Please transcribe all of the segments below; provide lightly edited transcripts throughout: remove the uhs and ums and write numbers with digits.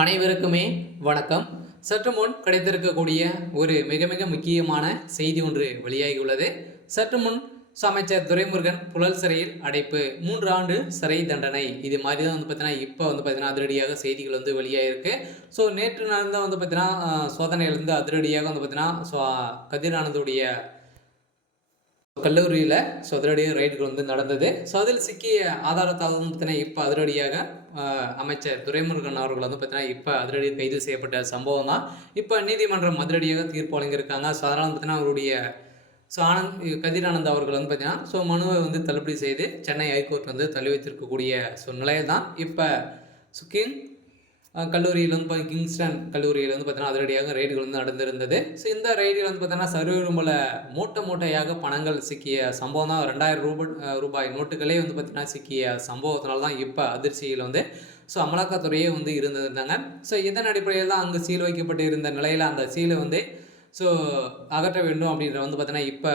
அனைவருக்குமே வணக்கம். சற்று முன் கிடைத்திருக்கக்கூடிய ஒரு மிக மிக முக்கியமான செய்தி ஒன்று வெளியாகியுள்ளது. சற்று முன் அமைச்சர் துரைமுருகன் புழல் சிறையில் அடைப்பு, 3 ஆண்டு சிறை தண்டனை. இது மாதிரி தான் பார்த்தீங்கன்னா இப்போ பார்த்தீங்கன்னா அதிரடியாக செய்திகள் வெளியாகிருக்கு. ஸோ நேற்று நடந்த பார்த்தீங்கன்னா சோதனையிலிருந்து அதிரடியாக பார்த்தீங்கன்னா கதிர் ஆனந்துடைய கல்லூரியில் அதிரடியாக ரைடுகள் நடந்தது. ஸோ அதில் சிக்கிய ஆதாரத்தால் பார்த்தீங்கன்னா இப்போ அதிரடியாக அமைச்சர் துரைமுருகன் அவர்கள் பார்த்தீங்கன்னா இப்போ அதிரடியாக கைது செய்யப்பட்ட சம்பவம் தான். இப்போ நீதிமன்றம் அதிரடியாக தீர்ப்பு வழங்கியிருக்காங்க. ஸோ அதனால் பார்த்தீங்கன்னா அவருடைய கதிர் ஆனந்த் அவர்கள் பார்த்தீங்கன்னா மனுவை தள்ளுபடி செய்து சென்னை ஹைகோர்ட் தள்ளி வைத்திருக்கக்கூடிய நிலையில் தான் இப்போ கிங் கல்லூரியில் கிங்ஸ்டன் கல்லூரியில் பார்த்தீங்கன்னா அதிரடியாக ரைடுகள் நடந்திருந்தது. ஸோ இந்த ரைடில் பார்த்தீங்கன்னா சர்வரும்பல மூட்டையாக பணங்கள் சிக்கிய சம்பவம் தான். 2000 ரூபாய் நோட்டுகளே பார்த்தீங்கன்னா சிக்கிய சம்பவத்தினால தான் இப்போ அதிர்ச்சியில் அமலாக்கத்துறையே இருந்திருந்தாங்க. ஸோ இதன் அடிப்படையில் தான் அங்கு சீல் வைக்கப்பட்டு இருந்த நிலையில் அந்த சீலை அகற்ற வேண்டும் அப்படின்ற பார்த்தீங்கன்னா இப்போ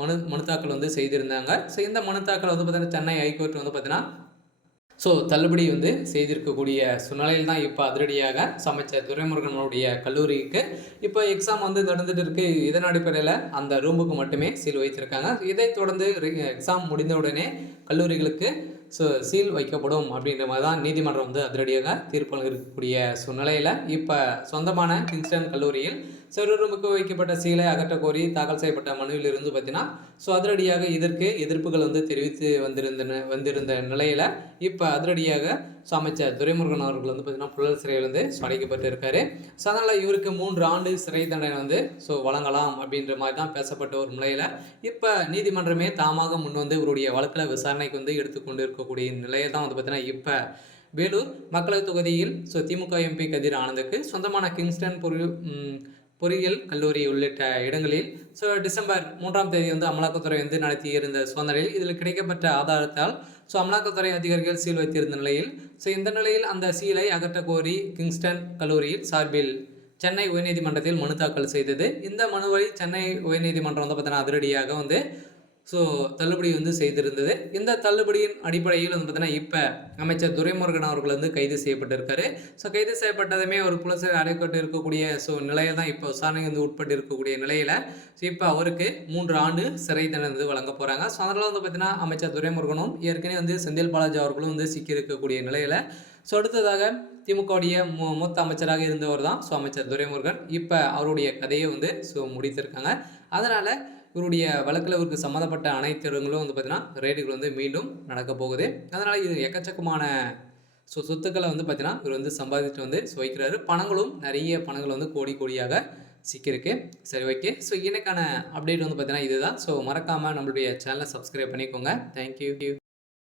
மனு தாக்கல் செய்திருந்தாங்க. ஸோ இந்த மனு தாக்கல் பார்த்தீங்கன்னா சென்னை ஹைகோர்ட் பார்த்தீங்கன்னா தள்ளுபடி செய்திருக்கக்கூடிய சூழ்நிலையில் தான் இப்போ அதிரடியாக அமைச்சர் துரைமுருகனுடைய கல்லூரிக்கு இப்போ எக்ஸாம் நடந்துட்டு இருக்கு. இதன் அடிப்படையில் அந்த ரூமுக்கு மட்டுமே சீல் வைத்திருக்காங்க. இதைத் தொடர்ந்து எக்ஸாம் முடிந்தவுடனே கல்லூரிகளுக்கு சீல் வைக்கப்படும் அப்படின்ற மாதிரி தான் நீதிமன்றம் அதிரடியாக தீர்ப்பு வழங்கக்கூடிய சூழ்நிலையில் இப்போ சொந்தமான கிங்ஸ்டன் கல்லூரியில் ரூமுக்கு வைக்கப்பட்ட சீலை அகற்ற கோரி தாக்கல் செய்யப்பட்ட மனுவில் இருந்து பார்த்தீங்கன்னா அதிரடியாக இதற்கு எதிர்ப்புகள் தெரிவித்து வந்திருந்த நிலையில் இப்போ அதிரடியாக அமைச்சர் துரைமுருகன் அவர்கள் பார்த்தீங்கன்னா புழல் சிறையில் அடைக்கப்பட்டு இருக்காரு. ஸோ அதனால் இவருக்கு 3 ஆண்டு சிறை தண்டனை வழங்கலாம் அப்படின்ற மாதிரி தான் பேசப்பட்ட ஒரு நிலையில் இப்போ நீதிமன்றமே தாமாக முன் இவருடைய வழக்கில் விசாரணைக்கு எடுத்துக்கொண்டு இருக்கக்கூடிய நிலையை தான் பார்த்தீங்கன்னா இப்போ வேலூர் மக்களவை தொகுதியில் திமுக எம்பி கதிர் ஆனந்துக்கு சொந்தமான கிங்ஸ்டன் பொறியியல் கல்லூரி உள்ளிட்ட இடங்களில் டிசம்பர் 3ஆம் தேதி அமலாக்கத்துறை நடத்தி இருந்த சோதனையில் இதில் கிடைக்கப்பட்ட ஆதாரத்தால் அமலாக்கத்துறை அதிகாரிகள் சீல் வைத்திருந்த நிலையில் இந்த நிலையில் அந்த சீலை அகற்ற கோரி கிங்ஸ்டன் கல்லூரியில் சார்பில் சென்னை உயர்நீதிமன்றத்தில் மனு தாக்கல் செய்தது. இந்த மனுவை சென்னை உயர்நீதிமன்றம் பார்த்தீங்கன்னா அதிரடியாக தள்ளுபடி செய்திருந்தது. இந்த தள்ளுபடியின் அடிப்படையில் பார்த்தீங்கன்னா இப்போ அமைச்சர் துரைமுருகன் அவர்கள் கைது செய்யப்பட்டிருக்காரு. கைது செய்யப்பட்டதுமே ஒரு புலசில் அடைக்கப்பட்டு இருக்கக்கூடிய நிலையில் தான் இப்போ விசாரணை உட்பட்டு இருக்கக்கூடிய நிலையில் இப்போ அவருக்கு 3 ஆண்டு சிறை தண்டனை வழங்க போகிறாங்க. அதனால் பார்த்தீங்கன்னா அமைச்சர் துரைமுருகனும் ஏற்கனவே செந்தில் பாலாஜி அவர்களும் சிக்கி இருக்கக்கூடிய நிலையில் அடுத்ததாக திமுகவுடைய மூத்த அமைச்சராக இருந்தவர் தான் அமைச்சர் துரைமுருகன். இப்போ அவருடைய கதையை முடித்திருக்காங்க. அதனால் இவருடைய வழக்கில் இவருக்கு சம்மந்தப்பட்ட அனைத்து இடங்களும் பார்த்தீங்கன்னா ரைடுகள் மீண்டும் நடக்க போகுது. அதனால் இது எக்கச்சக்கமான சொத்துக்களை பார்த்தீங்கன்னா இவர் சம்பாதிச்சுட்டு வைக்கிறாரு. பணங்களும் நிறைய பணங்கள் கோடியாக சிக்கியிருக்கு. சரி, ஓகே. இன்னைக்கான அப்டேட் பார்த்தீங்கன்னா இதுதான். மறக்காமல் நம்மளுடைய சேனலை சப்ஸ்கிரைப் பண்ணிக்கோங்க. தேங்க்யூ.